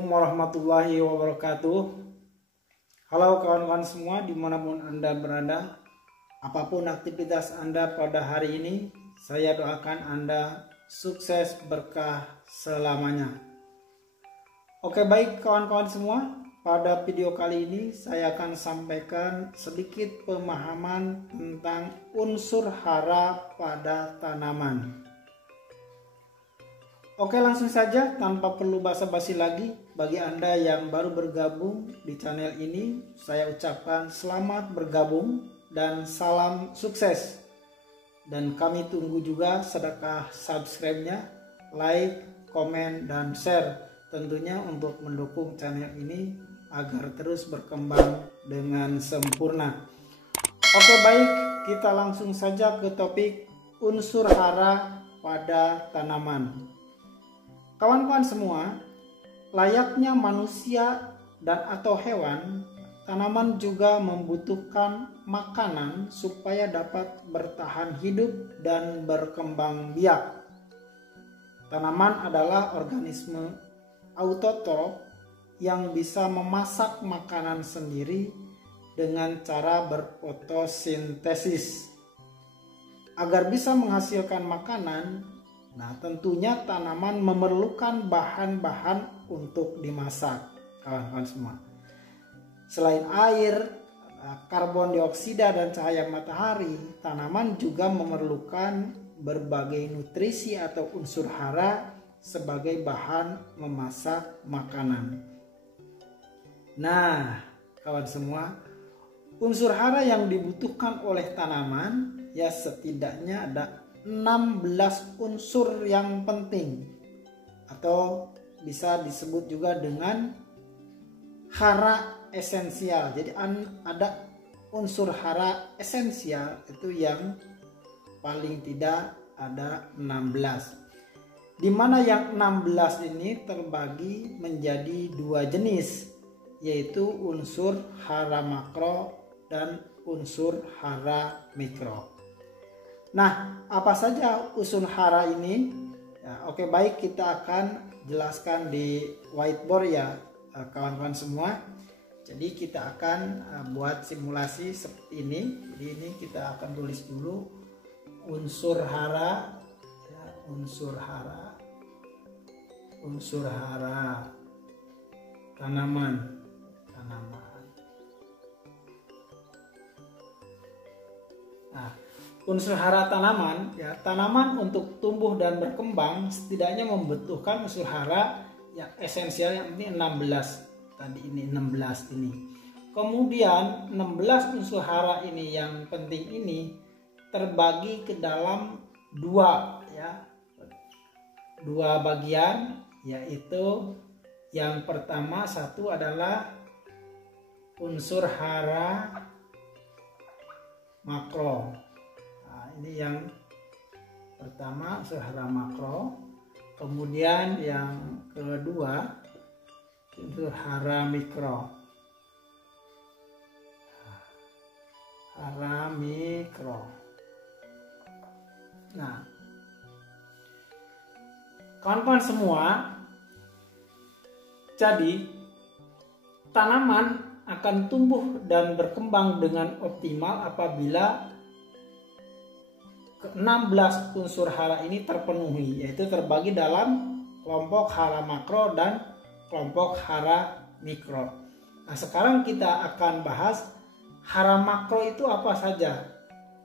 Assalamualaikum warahmatullahi wabarakatuh. Halo kawan-kawan semua dimanapun Anda berada, apapun aktivitas Anda pada hari ini, saya doakan Anda sukses berkah selamanya. Oke, baik kawan-kawan semua, pada video kali ini saya akan sampaikan sedikit pemahaman tentang unsur hara pada tanaman. Oke, langsung saja tanpa perlu basa-basi lagi. Bagi Anda yang baru bergabung di channel ini, saya ucapkan selamat bergabung dan salam sukses. Dan kami tunggu juga sedekah subscribe-nya, like, komen, dan share. Tentunya untuk mendukung channel ini agar terus berkembang dengan sempurna. Oke, baik, kita langsung saja ke topik unsur hara pada tanaman. Kawan-kawan semua, layaknya manusia dan atau hewan, tanaman juga membutuhkan makanan supaya dapat bertahan hidup dan berkembang biak. Tanaman adalah organisme autotrof yang bisa memasak makanan sendiri dengan cara berfotosintesis. Agar bisa menghasilkan makanan, nah tentunya tanaman memerlukan bahan-bahan untuk dimasak, kawan-kawan semua. Selain air, karbon dioksida dan cahaya matahari, tanaman juga memerlukan berbagai nutrisi atau unsur hara sebagai bahan memasak makanan. Nah, kawan semua, unsur hara yang dibutuhkan oleh tanaman ya setidaknya ada 16 unsur yang penting, atau bisa disebut juga dengan hara esensial. Jadi ada unsur hara esensial itu yang paling tidak ada 16. Di mana yang 16 ini terbagi menjadi dua jenis, yaitu unsur hara makro dan unsur hara mikro. Nah, apa saja unsur hara ini? Ya, oke, baik, kita akan jelaskan di whiteboard ya kawan-kawan semua. Jadi kita akan buat simulasi seperti ini. Jadi ini kita akan tulis dulu unsur hara, ya, unsur hara tanaman. Nah, unsur hara tanaman, ya, tanaman untuk tumbuh dan berkembang setidaknya membutuhkan unsur hara yang esensial yang ini 16. Tadi ini 16 ini. Kemudian 16 unsur hara ini yang penting ini terbagi ke dalam dua bagian, yaitu yang pertama satu adalah unsur hara makro. Nah, ini yang pertama unsur hara makro. Kemudian yang kedua unsur hara mikro. Hara mikro. Nah, kawan-kawan semua, jadi tanaman akan tumbuh dan berkembang dengan optimal apabila ke-16 unsur hara ini terpenuhi, yaitu terbagi dalam kelompok hara makro dan kelompok hara mikro. Nah, sekarang kita akan bahas hara makro itu apa saja.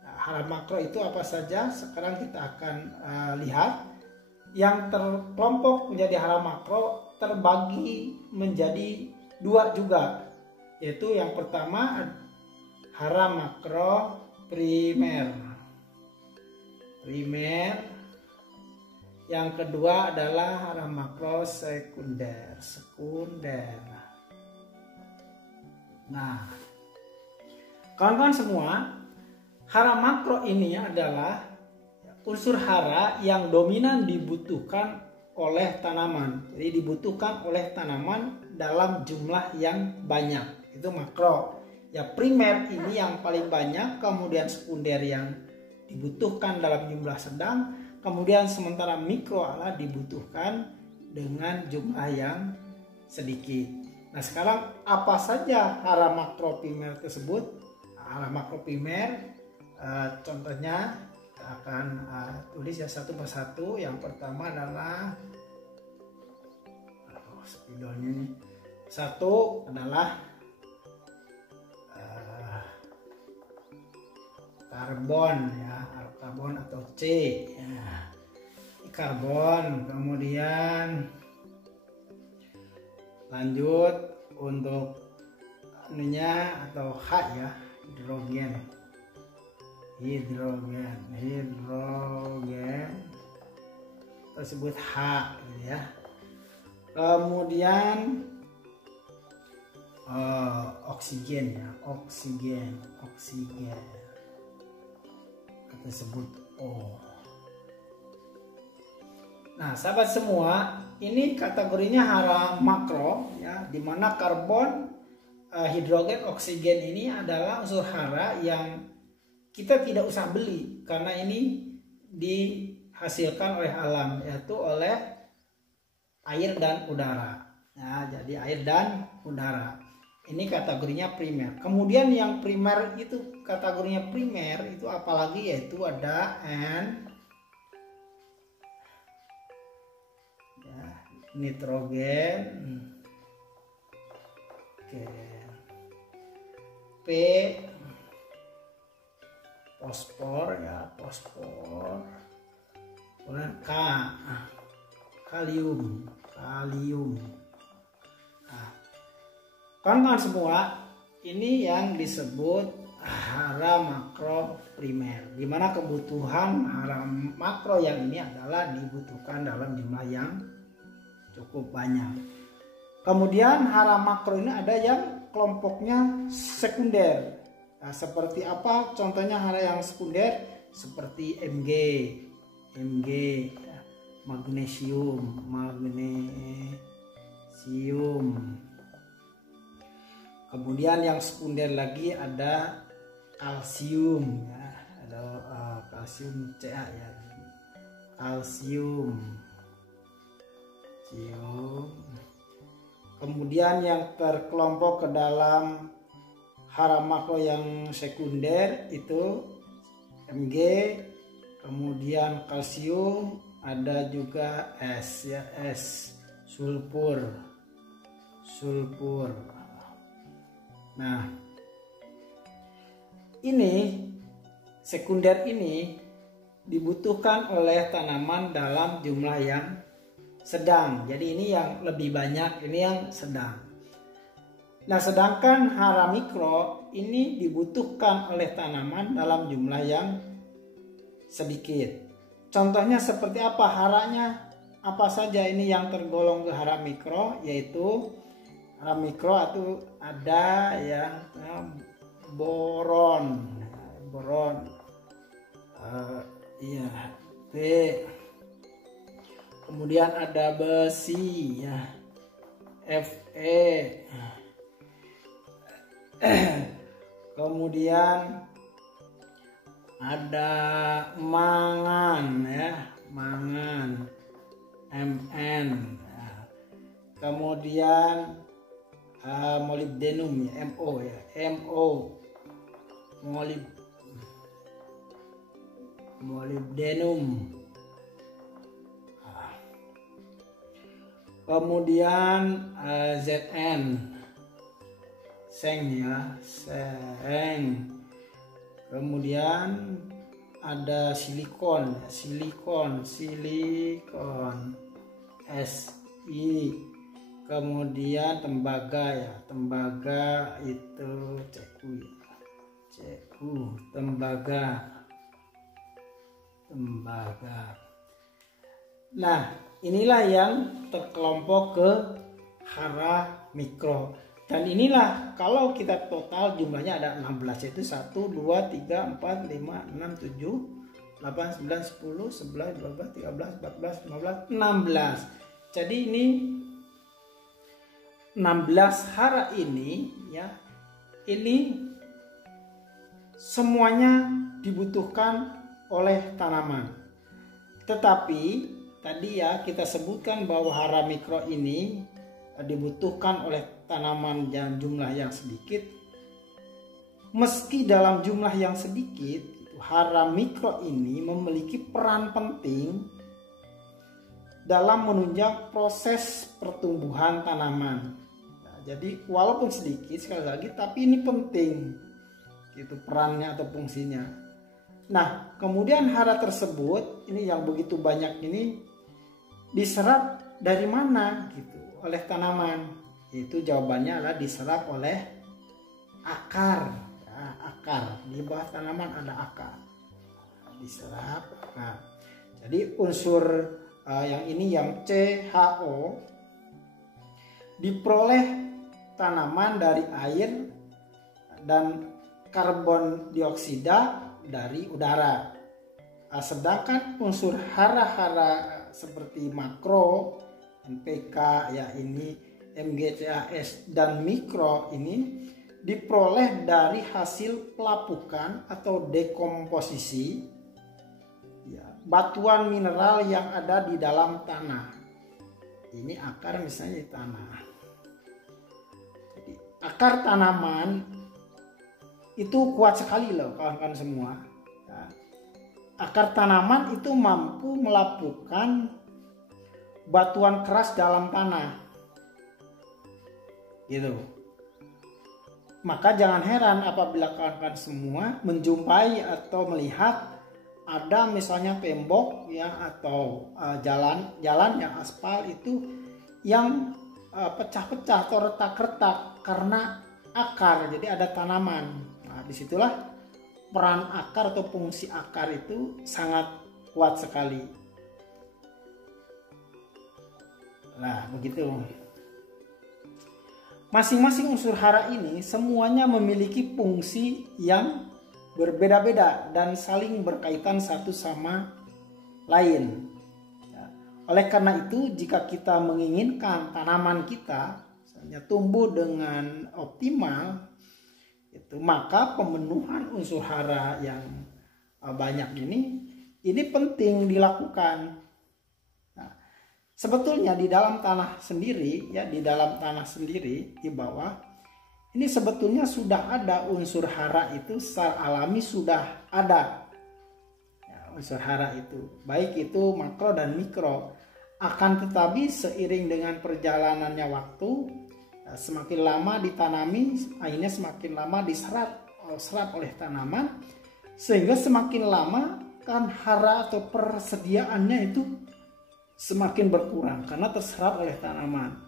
Nah, hara makro itu apa saja? Sekarang kita akan lihat. Yang terkelompok menjadi hara makro terbagi menjadi dua juga, yaitu yang pertama hara makro primer, yang kedua adalah hara makro sekunder. Nah, kawan-kawan semua, hara makro ini adalah unsur hara yang dominan dibutuhkan oleh tanaman. Jadi dibutuhkan oleh tanaman dalam jumlah yang banyak. Itu makro. Ya, primer ini yang paling banyak, kemudian sekunder yang dibutuhkan dalam jumlah sedang, kemudian sementara mikro adalah dibutuhkan dengan jumlah yang sedikit. Nah sekarang apa saja hara makro primer tersebut? Hara makro primer contohnya kita akan tulis ya satu persatu. Yang pertama adalah spidolnya nih. Satu adalah karbon ya, karbon atau C ya. Karbon, kemudian lanjut untuk anunya atau H ya, hidrogen tersebut H gitu ya. Kemudian oksigen ya, oksigen tersebut O. Nah sahabat semua, ini kategorinya hara makro ya, dimana karbon, hidrogen, oksigen ini adalah unsur hara yang kita tidak usah beli karena ini dihasilkan oleh alam, yaitu oleh air dan udara. Nah, jadi air dan udara ini kategorinya primer. Kemudian yang primer itu kategorinya primer itu apalagi, yaitu ada nitrogen, P fosfor ya, kemudian K kalium. Nah, kawan-kawan semua, ini yang disebut hara makro primer, dimana kebutuhan hara makro yang ini adalah dibutuhkan dalam jumlah yang cukup banyak. Kemudian hara makro ini ada yang kelompoknya sekunder. Nah, seperti apa contohnya hara yang sekunder? Seperti Mg, magnesium. Kemudian yang sekunder lagi ada kalsium ya, ada kalsium Ca ya, kalsium. Kemudian yang terkelompok ke dalam hara makro yang sekunder itu Mg, kemudian kalsium, ada juga S ya, S, sulfur. Nah, ini sekunder ini dibutuhkan oleh tanaman dalam jumlah yang sedang. Jadi ini yang lebih banyak, ini yang sedang. Nah, sedangkan hara mikro ini dibutuhkan oleh tanaman dalam jumlah yang sedikit. Contohnya seperti apa haranya? Apa saja ini yang tergolong ke hara mikro? Yaitu hara mikro itu ada yang boron, B. Kemudian ada besi ya, Fe. Kemudian ada mangan ya, Mn. Kemudian molybdenum ya, Mo ya, molybdenum. Kemudian Zn, seng ya, seng. Kemudian ada silikon, Si. Kemudian tembaga ya, tembaga itu Cu, tembaga. Nah, inilah yang terkelompok ke hara mikro. Dan inilah kalau kita total jumlahnya ada 16, yaitu 1, 2, 3, 4, 5, 6, 7, 8, 9, 10, 11, 12, 13, 14, 15, 16. Jadi ini 16 hara ini ya, ini semuanya dibutuhkan oleh tanaman. Tetapi tadi ya kita sebutkan bahwa hara mikro ini dibutuhkan oleh tanaman yang jumlah yang sedikit, meski dalam jumlah yang sedikit, hara mikro ini memiliki peran penting dalam menunjang proses pertumbuhan tanaman. Nah, jadi walaupun sedikit sekali lagi, tapi ini penting, gitu perannya atau fungsinya. Nah, kemudian hara tersebut ini yang begitu banyak ini diserap dari mana gitu oleh tanaman? Itu jawabannya adalah diserap oleh akar. Ya, akar di bawah tanaman ada akar, diserap akar. Jadi unsur yang ini yang CHO diperoleh tanaman dari air dan karbon dioksida dari udara. Sedangkan unsur hara-hara seperti makro, NPK ya ini, MGCAS dan mikro ini diperoleh dari hasil pelapukan atau dekomposisi ya, batuan mineral yang ada di dalam tanah. Ini akar misalnya di tanah. Jadi akar tanaman itu kuat sekali loh kawan-kawan semua. Ya. Akar tanaman itu mampu melapukan batuan keras dalam tanah. Gitu. Maka jangan heran apabila kawan-kawan semua menjumpai atau melihat ada misalnya tembok ya atau jalan yang aspal itu yang pecah-pecah atau retak-retak karena akar. Jadi ada tanaman. Nah, disitulah peran akar atau fungsi akar itu sangat kuat sekali. Nah, begitu. Masing-masing unsur hara ini semuanya memiliki fungsi yang berbeda-beda dan saling berkaitan satu sama lain. Ya. Oleh karena itu, jika kita menginginkan tanaman kita misalnya tumbuh dengan optimal, maka pemenuhan unsur hara yang banyak ini penting dilakukan. Nah, sebetulnya di dalam tanah sendiri ya, di bawah ini sebetulnya sudah ada unsur hara itu secara alami sudah ada ya, unsur hara itu baik itu makro dan mikro. Akan tetapi seiring dengan perjalanannya waktu, semakin lama ditanami, akhirnya semakin lama diserap oleh tanaman, sehingga semakin lama kan hara atau persediaannya itu semakin berkurang karena terserap oleh tanaman.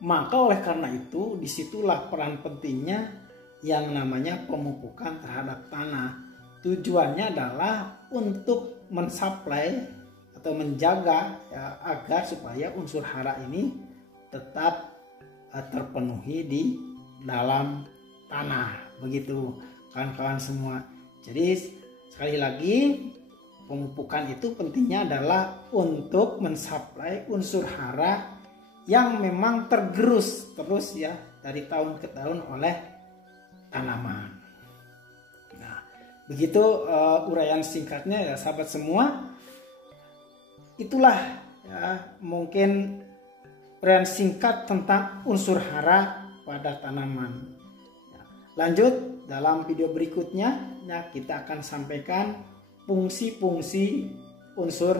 Maka oleh karena itu disitulah peran pentingnya yang namanya pemupukan terhadap tanah. Tujuannya adalah untuk mensuplai atau menjaga ya, agar supaya unsur hara ini tetap terpenuhi di dalam tanah, begitu kawan-kawan semua. Jadi sekali lagi pemupukan itu pentingnya adalah untuk mensuplai unsur hara yang memang tergerus terus ya dari tahun ke tahun oleh tanaman. Nah, begitu uraian singkatnya ya sahabat semua. Itulah ya mungkin uraian singkat tentang unsur hara pada tanaman. Ya, lanjut dalam video berikutnya ya, kita akan sampaikan fungsi-fungsi unsur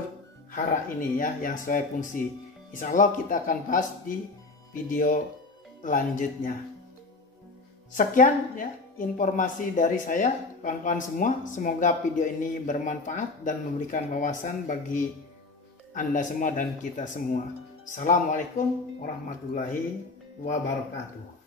hara ini ya yang sesuai fungsi. Insya Allah kita akan bahas di video lanjutnya. Sekian ya informasi dari saya kawan-kawan semua. Semoga video ini bermanfaat dan memberikan wawasan bagi Anda semua dan kita semua. Assalamualaikum warahmatullahi wabarakatuh.